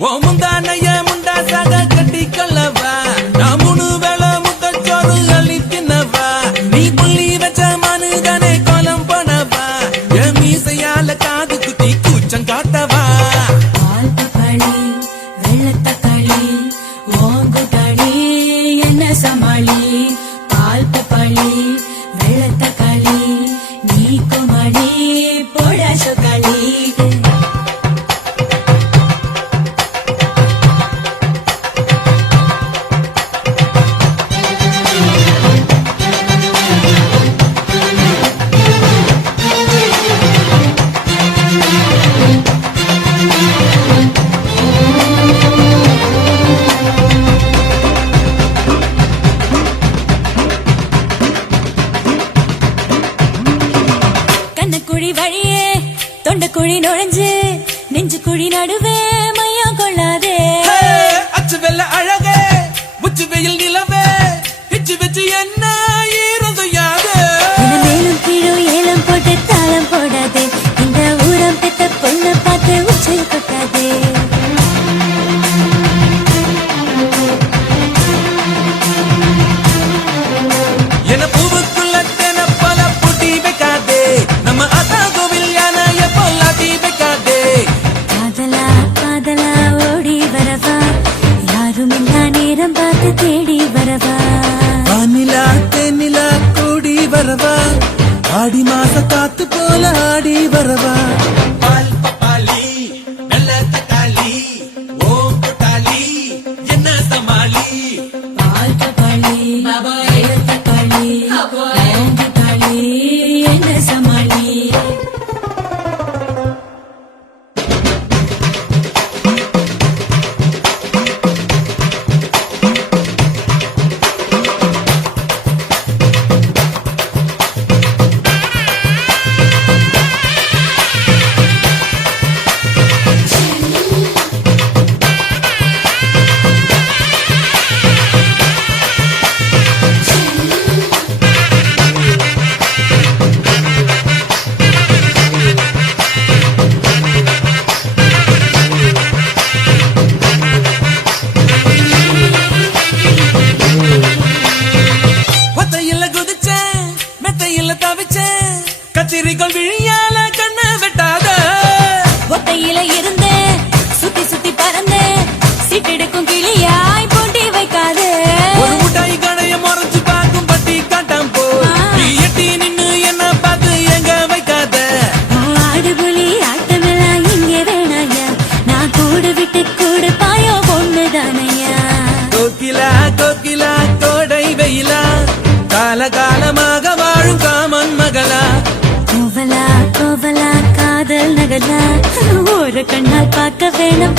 ஓ முந்தானைய முண்டாசாக கட்டி கொள்ளவா நான் 3 வேளை முட்டச்சோறு அள்ளி தின்னவா நீ புள்ளி வச்ச மனுதனை கோலம் போனவா என் மீசையால காது குத்தி கூச்சம் காட்டவா வெள்ளத்தக்காளி ஓங்குதடி என்ன சமாளி பால் பப்பாளி வெள்ளத்தக்காளி நீ குமடி போட சுகாளி குழி வழியே தொண்ட குழி நுழைஞ்சு நெஞ்சு குழி நடுவே மையம் கொள்ளாதே அச்சு வெள்ள அழகே உச்சி வெயில் நிலவே இச்சு வச்சு என்ன ஈரதையாது மேலும் கீழும் ஏலம் போட்டு தாளம் போடாதே இந்த ஊரம் பெத்த பொண்ணு பார்த்து உச்சல் கொட்டாதே என பூவுக்குள்ள தென பல புட்டி வைக்காதே நம்ம அத்தா கோவில் யானைய பொல்லாட்டி வைக்காதே காதலா காதலா ஓடி வரவா யாரும் இல்லா நேரம் பார்த்து தேடி வரவா வானிலா தென்னிலா கூடி வரவா ஆடி மாச காத்து போல ஆடி வரவா பால் பப்பாளி நல்ல தக்காளி ஓ கொட்டாளி என்ன சமாளி பால் பப்பாளி வெள்ளத்தக்காளி ஓங்குதடி என்ன சமாளி ஒத்தையில குதிச்சேன் மெத்தையில தவிச்சேன் கத்திரிக்கோள் விழியால கண்ண வெட்டாத ஒத்தையில இருந்தேன் சுத்தி சுத்தி பறந்தேன் சீட்டெடுக்கும் கிளியாய் போட்டி வைக்காதே ஒரு முட்டாய் கடைய முறைச்சு பார்க்கும் பட்டி காட்டாம் போ நீ எட்டி நின்னு என்ன பார்த்து எங்க வைக்காத ஆடுபுலி ஆட்டமெல்லாம் இங்கே வேணாயா நான் கூடு விட்டு கூடு பாயோ பொண்ணுதானையா கோகிலா கோகிலா கோடை வெயிலா காலகாலமாக வாழும் காமன் மகளா கோவலா கோவலா காதல் நகலா ஒரு கண்ணால் பார்க்க வேணும்